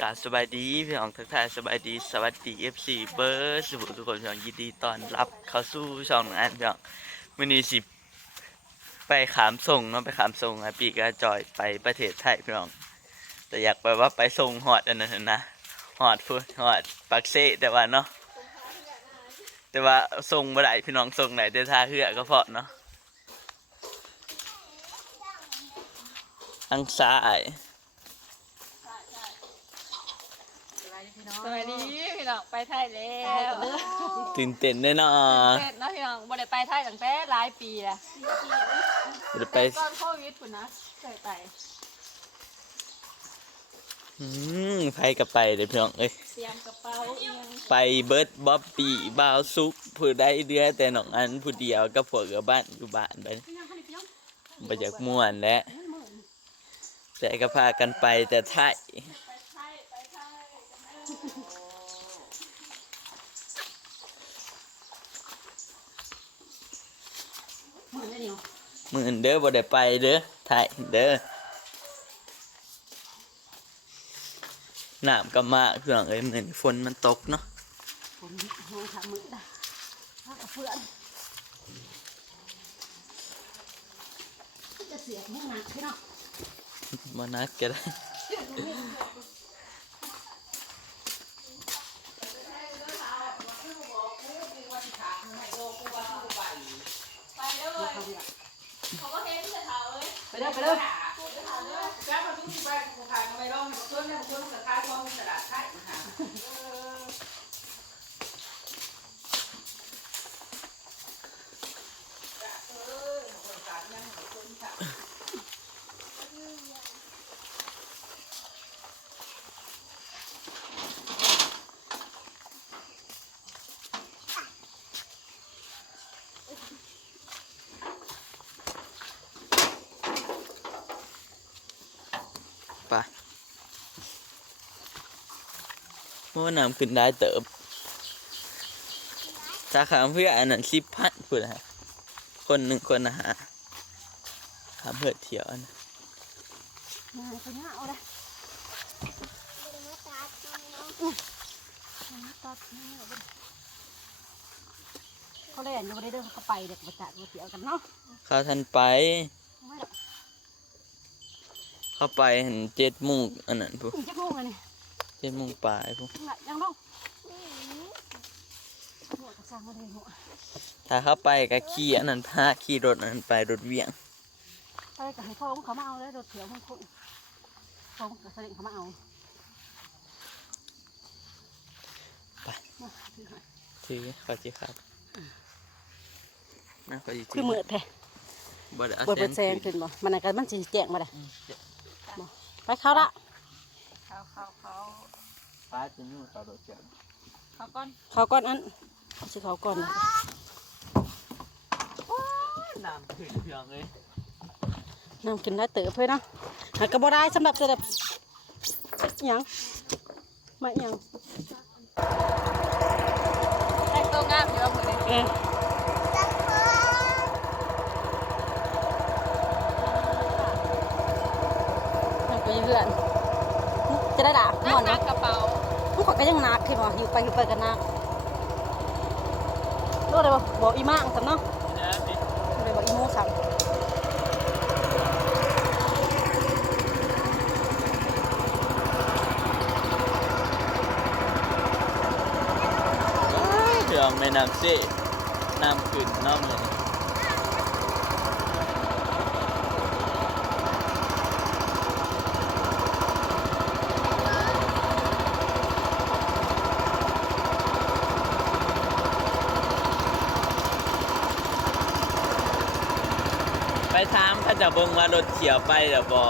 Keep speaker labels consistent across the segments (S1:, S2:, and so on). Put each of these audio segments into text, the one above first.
S1: กาบสบายดีพี่น้องทักทายสบายดีสวัสดี FC เบอร์สุทุกคนพี่น้องยินดีต้อนรับเข้าสู่ช่องงานพี่น้องมื้อนี้สิไปขามส่งเนาะไปขามส่งอะปีก็จอยไปประเทศไทยพี่น้อง แต่อยากไปว่าไปส่งฮอดอันนั้นนะนะฮอดพูดฮอดปักเซแต่ว่าเนาะแต่ว่าส่งบ่ได้พี่น้องส่งไหนแต่ท่าเหือก็พอเนาะทาย งซ้าย
S2: สวัสดีพี่น้องไปไทยแล้ว
S1: ตื่นเต้นแน่นอ
S2: เสร็จเนาะพี่น้องบ่ได้ไปไทยตั้งแต่หลายปีแล้ว
S1: จะไป
S2: ก่อนโควิดพุ่นนะเคยไป
S1: อืมไปกับไปเลยพี่น้องเอ้ย
S2: เตรียมกระเป๋าเอียง
S1: ไปเบิร์ดบ๊อบบี้บ่าวซุกผู้ได้เดือแต่น้องอันผู้เดียวกับพวกกับบ้านอยู่บ้านไปมาจากม่วนและแต่ก็พากันไปแต่ไทย
S2: ไปไทยไปไทย
S3: เห มือนได้เดียว
S1: มือเด้อบ่ได้ไปเด้อไทยเด้อน้ำก็มาพี่น้องเอ้ยเหมือนฝนมันตกเนาะ
S3: ผมมองขามือได้ถ้ากับเพื่อนจะเสียมุ่งหนักพี่น้อง
S1: มานักก็ได้
S2: ไปเด้อเลยเขาก็เห็นแต่เท้า เลย
S3: ไปเด้อไปเด้อ
S4: แล้วมาดูที่บ้านกูขายทำไมร้องให้คนนั้นคนกับขายของตลาดขายนะคะ
S1: ไป เพราะว่าน้ำขึ้นได้เติบ สาขาเพื่ออันนั้นสิบพันพูดฮะคนหนึ่งคนนะฮะขามเพื่อเที่ยวอันนั้น
S3: งานไปเนี้ยเอาเลยเขาเล่นอยู่บ่ได้เด้อเขาไปเด็กมาจัดมาเที่ยวกันเนาะ
S1: เข้าทันไป
S3: ไม่หรอก
S1: เข้าไปเห็นเจ็ดโมงอันนั้นพู
S3: จะงงเลยนี่
S1: เจ็ดโมงปลายพู
S3: ยังไงยังลงหัวกระซังมาเลยหัว
S1: ถ้าเข้าไปก็ขี่อันนั้นพาขี่รถอันนั้นไปรถเวียง
S3: ไปกับให้เขาเขามาเอาเลยรถเถียวของคนเขากับเสด็จเขามาเอา
S1: ไป
S3: มาถือให้
S1: ถือเขาจีครับน่าเขาจี
S3: คือมืดแท้
S1: บ่ได้เอา
S3: บน
S1: แส
S3: เปิ
S1: ง
S3: ดแซง
S1: ขึ้น
S3: ขึ้นบ่มันน่ะก็มันสิแจ้งมาได้ไปเข้าละ
S2: เขาเขาเขา
S1: ป้าจะนู่นเขารถเจียว
S2: เขาก่อน
S3: เขาก่อนอันเอาสิเขาก่อนนะ
S1: น้ำขึ้นเพียงเลย
S3: น้ำกินได้เติบเพื่อนเนาะหากระบ่ได้สำหรับเสด็จหยังมาหยัง
S2: แต่งตัวงามอยู่ว่ามือนี้
S3: เออนั่นก็อยังเพื่อน จะได้ด่า
S2: นั
S3: หม
S2: ก
S3: อน
S2: นั
S3: เนาะ
S2: กกระเป๋า
S3: ทุกคนก็ยังนักที่บ่อยู่ไปอยู่ไปกันนักรู้เลยบ่บอกอีมั่งสำเนาะ
S1: นะพี่
S3: เลยบอกอีโมสาม
S1: เพียงไม่น้ำเสีน้ำขึ้นเน้ำเลย ไปถามเขาจะเบิ่งว่ารถเฉียวไปหรือบอ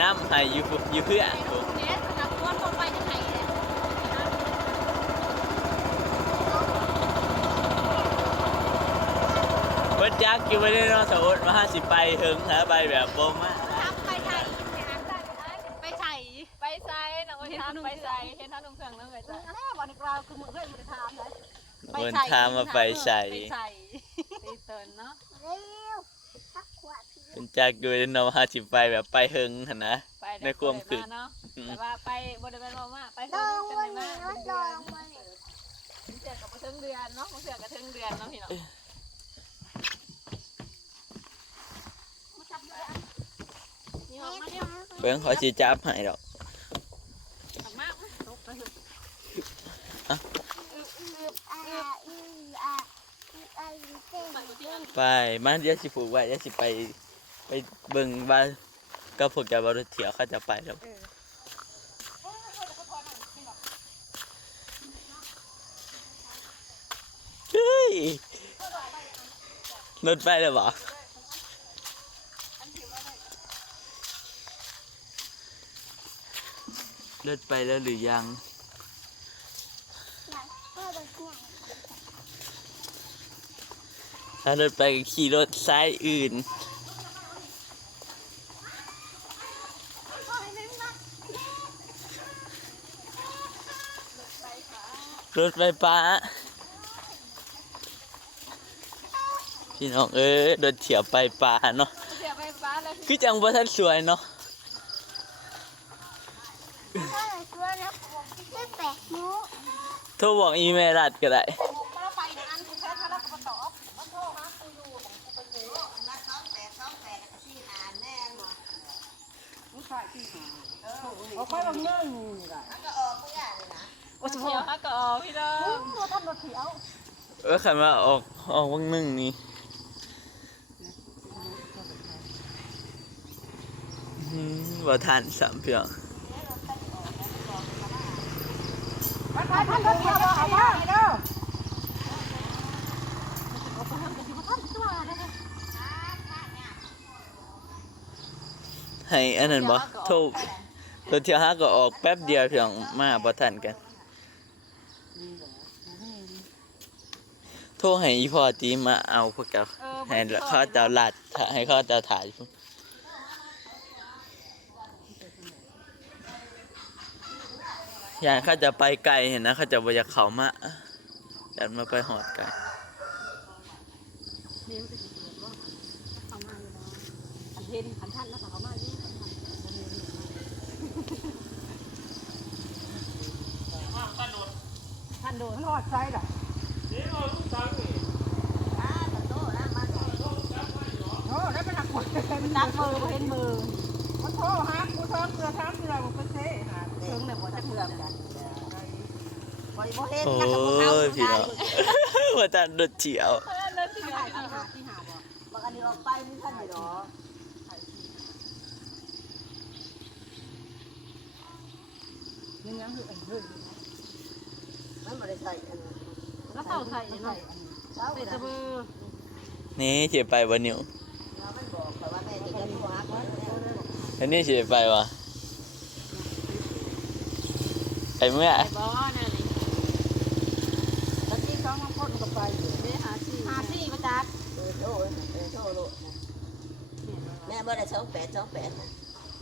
S2: น้ำ
S1: ไห้อยูอยู่เพื่อ
S2: ถูกเดจั
S1: กกิวไม่ได้นอสาวอดมาห้าสิบไปเฮิงหาไปแบบบ่มา
S2: ไปไทยไปไทยไปไทซน้องเอ้ยทำไปไซเห็นท่านุ่งเครื่องแล้วไงจ้ะ
S3: แม่บอกในกล่าวคือมือเพื่อนมือถามเลย
S1: เพิ่นถามมาไป
S3: ไปใส่
S2: เป็
S1: นจักอยู่เนาะห้าสิไปแบบไปเฮิงหั่นนะ
S2: ไป
S1: ในความคิด
S2: เนาะ
S1: อืม
S2: แต่ว่าไปบริเวณมาไปเตินกันเลยมาเดือนเสือกับมาถึงเดือนเนาะมาเสือกับถึงเดือนเนาะพี่เนาะนี่ออกมาเดี๋ยว
S1: เบิ่งเขาสิจับให้ดอก
S2: ออกมาตกไปเลยมันอยู่ที่นั่น
S1: ไปมาเดี๋ยวสิผูกไว้เดี๋ยวสิไป ไปเบิ่งว่าก็พวกจะบ่รถเที่ยวเขาจะไปแล้วเฮ้ยรถไปแล้วบ่รถไปแล้วหรือยัง ถ้ารถไปก็ขี่รถซ้ายอื่น รถไฟฟ้า พี่น้องเอ้ยรถเถียวไปป่าเนาะ
S2: เสียไฟฟ้าแล้ว
S1: คือจังบ่ทันสวยเนาะโทรบอกอีเมลรัดก็ได้
S3: มาไปในอันกูแค่ถ้าเราก็ตอบมาโทรหากูอยู่ของกูไปอยู่นัดสองแปดสองแปดสี่หาแน่หมดไม่ใช่สี่หาเอาค่อยลงเงื่อนนี่แหละ โอ้โห
S2: เขียวฮักก็ออกพี่น้อง
S3: ตัวท่านรถเขียว
S1: เออขันมาออกออกวังหนึ่งนี่อืมบ่ทันสามเพียง
S3: ท่าท่านรถเขียวเอามาเด้อ
S1: ให้อันนั้นบ่โทรรถเที่ยวหาก็ออกแป๊บเดียวเพียงมาบ่ทันกัน โทรให้อีพ่อตีมาเอาพวกเจ้าให้เขาเจ้าลัดให้เขาเจ้าถ่ายพุ่นอย่างเขาจะไปไกลเห็นนะเขาจะบ่อยากเข้ามาอยากมาไปหอดไกล
S3: ขันเห็นขันท่านนะเขามานี่ท่านโดนทอดใช่หรอโอ้แล้วเป็ นักมดเป็นนักมือเห็นมือมันโทรหากูโทรเกลือทั้งเกลือมันเป็นเซ่หาเชิงเนี่ยบ่จะเกลือกันบ่บ่เห็น
S1: โอ้
S3: กันกับเขา
S1: ยพี่น้องว่าจะรถเฉียว
S2: เลิศที่
S3: ที่
S2: ไหน
S3: หาที่หาบ่บางอันนี้ออกไปนี่ท่านอยู่หรอยังยังคืออันเฮ้ยมันบ่ได้ใส่อันแล้วเต่าใส่เนาะใส่ตะเบือ
S1: นี่เฉียไปวะนิว
S3: อัน
S1: นี้เฉียไปวะไปเมื่อ
S2: ไอ้บอนั่นนี่
S3: ตอนที่สองมันพ่นก็ไปอยู่
S2: ได้หาสี่
S3: หาซี่มาจัก
S5: เออโทษเออโทษลูกแม่บ่ได้สองแปดสองแปดนะ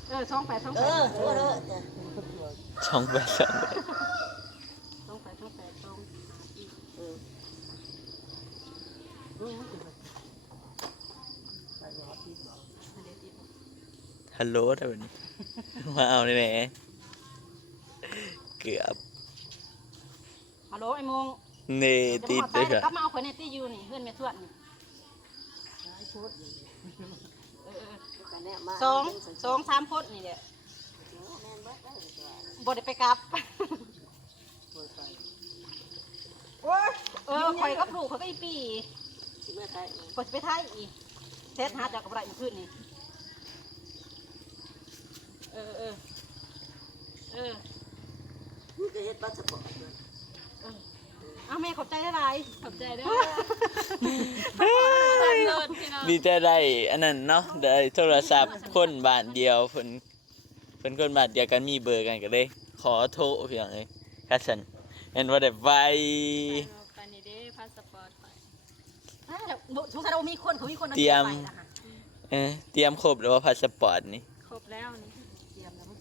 S3: เออสองแปดสอง
S5: เอ
S3: แปด
S5: อโทษเด้อจ้ะ
S1: ช่องไปสองไป
S3: สองแปดสองแปดสอง
S5: เออ
S1: ฮัลโหลได้แบบนี้มาเอาแน่ๆเกือบ
S3: ฮัลโหลไอ้มง
S1: เน
S3: จะ
S1: ติด
S3: มา
S1: เล
S3: ใส่
S1: ยค่ะ
S3: กลับมาเอาคนในที่อยู่นี่เพื่อนแม่ทวดนี่
S5: กันเนี่ยมา
S3: สองสองสามพดนี่แหละบ่ได้ไปกลับเออข่อยกับลูกเขาก็อีปี
S5: สิมาไทย
S3: ข่อยสิไปไทยอีกเซตหาจากกับไรอีกขึ้นนี่เออเออเออ
S5: มึงก็เฮ็ดบัตรสปอร์ตนะ
S3: เอาแม่ขอบใจได้ไร
S2: ขอบใจได้
S1: ดีใจได้อันนั้นเนาะได้โทรศัพท์คนบานเดียวเพิ่นเพิ่นคนบานเดียวกันมีเบอร์กันก็เลย ขอโทรเพียงเลยคัสันเห็นว่าได้ไป
S2: ไปนี่เด้พาสปอร์ตไป
S3: อ่าเดี๋ยวบ่สงสัยเรามีคนเขามีคนอา
S1: เตรียม
S3: ไปละค่ะ
S1: เออเตรียมครบหรือว่าพาสปอร์ตนี่
S2: ครบแล้วนี่
S3: เตรียมแล้วมั้ง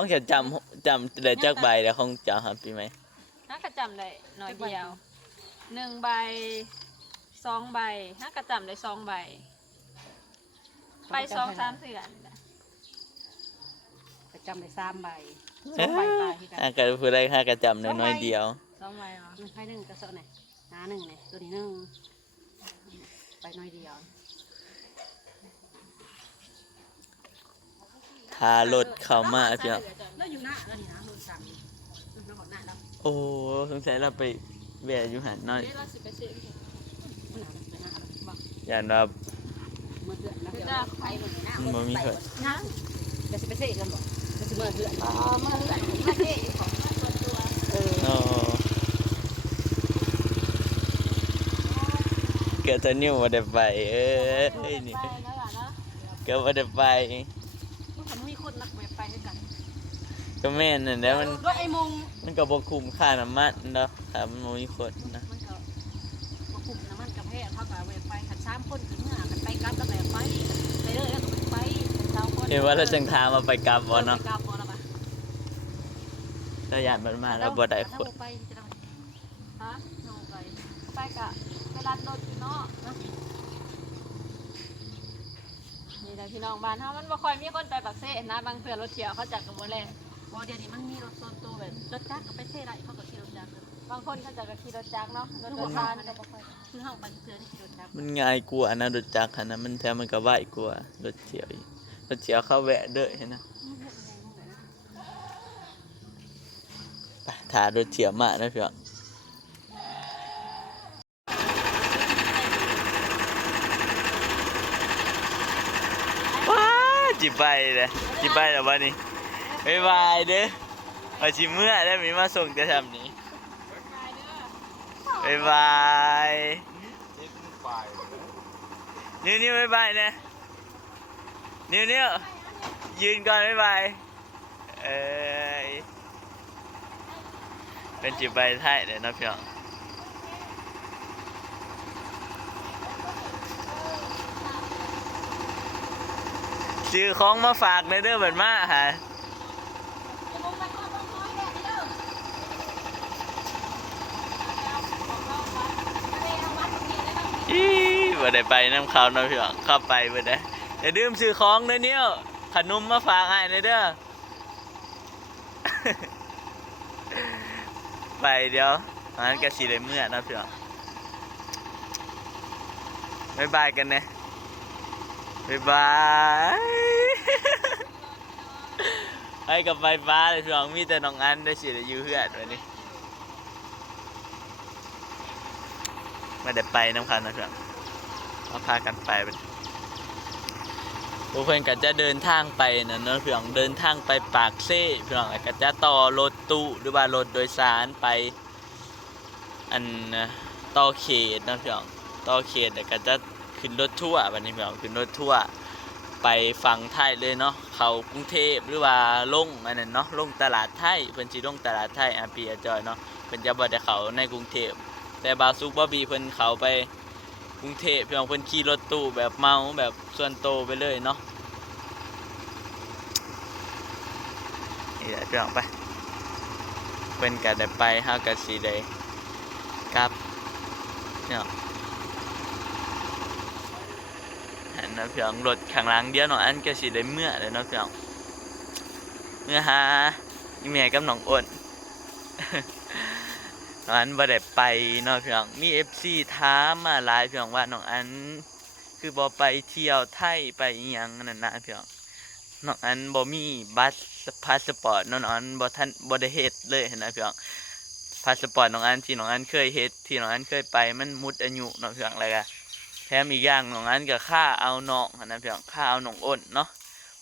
S1: ห้องจะจำจำได้จักใบแล้วห้องจะหาปีไหม
S2: ถ้ากระจำได้น้อยเดียวหนึ่งใบสองใบถ้ากระจำได้สองใบไปสองสามเถื่อน
S3: ไปจำได้สามใบสองใบไปที่กัน
S1: ห้ากันผู้ใดห้ากระจำน้อยๆเดียว
S2: สองใบเหรอ
S3: หนึ่งไข่หนึ่งกระเซาะไหนหนาหนึ่งเนี่ยตัวนี้หนึ่งไปน้อยเดียว
S1: พารถเข้ามาเพียง
S3: แล้วอยู่หน้าแล้วนี่นะมือสั่งน้องหน้าแล้ว
S1: โอ้สงสัยเราไปแวะอยู่หันน้อย
S2: เดี๋ยวเราสิไปเช็ค
S3: มันหนาไปหน้าแล้วบอก
S1: อย่าว่า
S3: มือเดือดแล้วเดี๋ยวไปหมดหน้า
S1: มันบ่มีคน
S3: นะเดี๋ยวสิไปเซ่กันบอกเดี๋ยวสิมือเดือดอ๋อมือเดือดมาเซ่ของมาตัวเออ
S1: โอ้เกิดตัวนิ้วมาได้ไปเอ้ยนี่
S2: ไปแล้วล่ะเนา
S1: เกิดมาได้ไป
S3: มันมีคนรักไปไปด้วยกัน
S1: ก็แม่นนั่นแหล้วมัน
S3: รถไอ้มง
S1: มันก็บ่คุ้มค่าน้ำมันเนาะถ้ามันบ่มีคนนะ
S3: มันก็มาคุมน้ำมันกับแพทย์เท่ากับเวไปขันสามคนถึงอะขันไปกลับแล้วแบบไปไปเลยแล้วก็ไปเช้าคน
S1: เห็นว่าเราจังทามาไปกลับบ่เนาะ
S3: ไปกลับบ่ละปะ
S1: ถ้าอยากมันมาแล้วบ่ได้คน
S3: ไปจะได้
S2: ฮะ
S3: น้องไป
S2: ไปกะไปรัดรถอยู่เนาะนี่แหละพี่น้องบ้านเฮามันบ่ค่อยมีคนไปปักเซ่นะบางเทื่อรถเที่ยวเขาจักกับบ่แล ง
S3: บ่เดี๋ยวนี้มันมีรถโซนตัวแบบรถจักรก็ไปเท่ไรเขาก็ขี่รถจักร
S2: บางคนเขาจักกับขี่รถจักรเนาะรถ
S3: คือ
S2: โด
S3: หัวย
S2: สา
S3: ข้าร
S2: ก็บ่ค่อย
S3: คือเฮาไปเทื่อนี่ขี่รถจักร
S1: มันง่ายกว่านะรถจักรหันนะมันแถมมันก็ไวกว่ารถเที่ยวอีกรถเที่ยวเข้าแวะเด้อเห็นนะไปถ่ารถเที่ยวมานะพี่องว้าจิไปเลยจิไปแล้ววะนี่ บ๊ายบายเด้อมาชิเมื่อได้มีมาส่งจะทำนี้บ๊ายบายนิ้วนิ้วบ๊ายบายนะนิ้วนิ้วยืนก่อนบ๊ายบายเอ้ยเป็นจิไปไทยเลยนะพี่น้องซื้อของมาฝากในเด้อเบิดมาฮะ อีบ่ได้ไปน้ำเขาเนาะพี่น้องเข้าไปบ่ได้อย่าดื่มซื้อของเด้อเนี่ยขนมมาฝากให้เด้อไปเดี๋ยวงั้นก็สิได้เมื่อนะพี่น้องบ๊ายบายกันนะบ๊ายบายไปกับไฟฟ้าเลยพี่น้องมีแต่น้องอันได้สิได้อยู่เฮือนวันนี้ ไม่ได้ไปน้ำคันนะพี่น้องมาพากันไปเป็นพวกเพื่อนก็จะเดินทางไปนะเนาะพี่องเดินทางไปปากเซ่เพี่องแล้วก็จะต่อรถตู้หรือว่ารถโดยสารไป อันต่อเขตนาะพี่องต่อเขตแล้วก็จะขึ้นรถทั่วร์วันนี้พี่องขึ้นรถทั่วร์ไปฝั่งไทยเลยเนาะเขากรุงเทพหรือว่าลงอันนั้นเนาะลงตลาดไทยเพิ่นสิลงตลาดไทยอาปีอาจอยเนาะเพิ่นจะบ่ได้เขาในกรุงเทพ แต่บาซุกบ่บีเพิ่นเขาไปกรุงเทพเพี่องเพิ่นขี่รถตู้แบบเมาแบบส่วนโตไปเลยเนาะนี่แหละพี่น้องไปเพิ่นก็ได้ไปเฮาก็สิได้กลับเนาะหันนะพี่น้องรถข้างหลังเดียวน้องอันก็สิได้เมื่อเลยเนาะพี่น้องเมื่อหาอีเมียกับน้องอ้น น้องอันบ่ได้ไปเนาะพี่น้องมี FC ถามมาหลายพี่น้องว่าน้องอันคือบ่ไปเที่ยวไทยไปอีหยังนั่นนะพี่น้องน้องอันบ่มีบัตรพาสปอร์ตน้องอันบ่ทันบ่ได้เฮ็ดเลยนะพี่น้องพาสปอร์ตน้องอันที่น้องอันเคยเฮ็ดที่น้องอันเคยไปมันมุดอายุเนาะพี่น้องแล้วก็แถมอีกอย่างของนั้นก็ค่าเอาน้องนะพี่น้องค่าเอาน้องอ้นเนาะ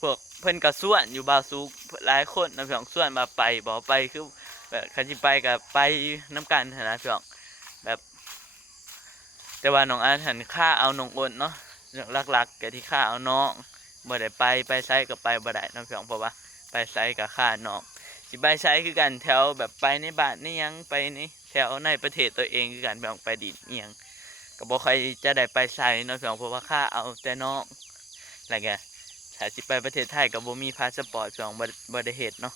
S1: พวกเพิ่นก็ส่วนอยู่บาวซุหลายคนนะพี่น้องส่วนมาไปบ่ไปคือ แบบคันสิไปก็ไปน้ำกันนะพี่น้องแบบ แต่ว่าน้องอันหันค่าเอาน้องอ้นเนาะเรื่องหลักๆก็ที่ค่าเอาน้องบ่ได้ไปไปไสก็ไปบ่ได้เนาะพี่น้องเพราะว่าไปไสก็ค่าน้องสิไปใช้คือกันแถวแบบไปในบ้านนี่ยังไปในแถวในประเทศตัวเองคือกันแบบไปดินเอียงก็บ่ค่อยจะได้ไปใช้เนาะพี่องเพราะว่าค่าเอาแต่น้องแล้วก็ถ้าสิไปประเทศไทยก็บ่มีพาสปอร์ตพี่องบ่ได้เฮ็ดเนาะ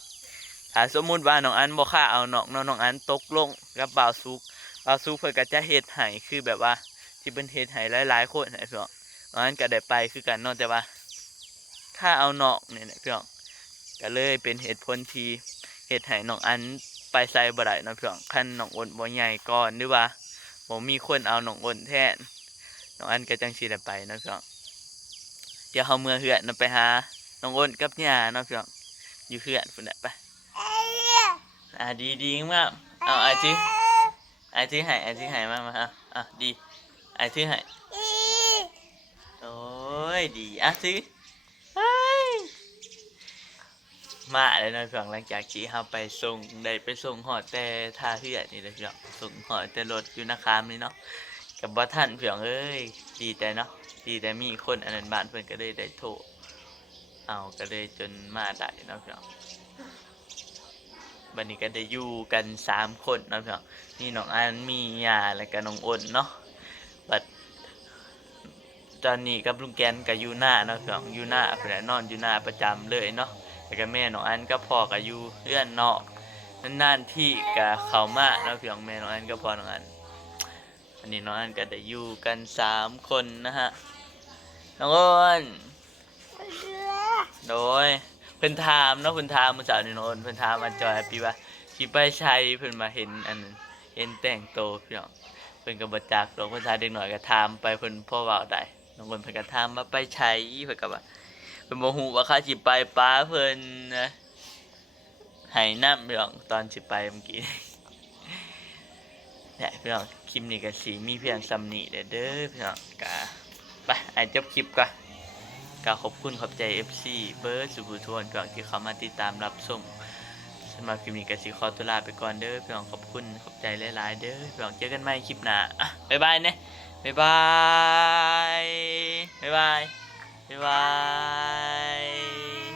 S1: ถ้าสมมุติว่าน้องอันบ่ค่าเอาน้องน้องอันตกลงกับบ่าวซุกบ่าวซุกเพิ่นก็จะเฮ็ดให้คือแบบว่า ที่เพิ่นเฮ็ดให้หลายๆคนนะพี่น้องน้องอันก็ได้ไปคือกันเนาะแต่ว่าค่าเอาน้องเนี่ยนะพี่น้องก็เลยเป็นเหตุผลที่เฮ็ดให้น้องอันไปใส่บ่ได้เนาะพี่น้องคันน้องอ้นบ่ใหญ่ก่อนหรือว่าบ่มีคนเอาน้องอ้นแทนน้องอันก็จังสิได้ไปเนาะพี่น้องเดี๋ยวเฮาเมื่อเฮือนไปหาน้องอ้นกับย่าเนาะพี่น้องอยู่เฮือนพุ่นน่ะไป อ่าดีดีมากเอาอาจิอาจิให้อาจิให้มามาอะอะดีอาจิให้โอ้ยดีอะซื้อเฮ้ยมาเลยนะเพียงหลังจากที่เราไปส่งได้ไปส่งหอดแต่ท่าเรือนี่เลยเพียงส่งหอดแต่รถอยู่นาคามนี่เนาะกับบ่ท่านเพียงเอ้ยดีแต่เนาะดีแต่มีคนอันนั้นบ้านเพิ่นก็เลยได้โทรเอาก็เลยจนมาได้เนาะเพียง บัดนี้ก็ได้อยู่กันสามคนเนาะเพียงมีน้องอันมียาแล้วก็น้องอ้นเนาะบัดตอนนี้กับลุงแกนก็อยู่หน้าเนาะเพียงอยู่หน้าเพิ่นนะนอนอยู่หน้าประจำเลยเนาะแล้วก็แม่น้องอันก็พอกับอยู่เลื่อนเนาะนานๆที่กับเขามาเนาะพี่น้องแม่น้องอันก็พอน้องอันอันนี้น้องอันก็ได้อยู่กันสามคนนะฮะน้องอ้นโดย เพิ่นถามเนาะเพิ่นถามมื่อเช้านี้น้องอ้นเพิ่นถามมาจอยพี่ว่าสิไปใช้เพิ่นมาเห็นอันนั้นเห็นแต่งโตพี่น้องเพิ่นก็บ่จักดอกเพิ่นถามเด็กหน่อยก็ถามไปเพิ่นพ่อเว้าได้น้องอ้นเพิ่นก็ถามมาไปใช้เพิ่นก็ว่าเพิ่นบ่ฮู้ว่าข้าสิไปป้าเพิ่นนะให้น้ำพี่น้องตอนสิไปเมื่อกี้เนี่ยพี่น้องคลิปนี้ก็สิมีเพียงซ้ำนี้เด้อเด้อพี่น้องกะไปอ่านจบคลิปก่อน กะขอบคุณขอบใจ FC เบิร์ดสุภูทวนพี่น้อนที่เขามาติดตามรับชมสำหรับคลิปนี้ก็สิขอตุลาไปก่อนเด้อพี่น้องขอบคุณขอบใจหลายๆเด้อพี่น้องเจอกันใหม่คลิปหน้าอะบ๊ายบายเน่บ๊ายบายบ๊ายบายบ๊ายบาย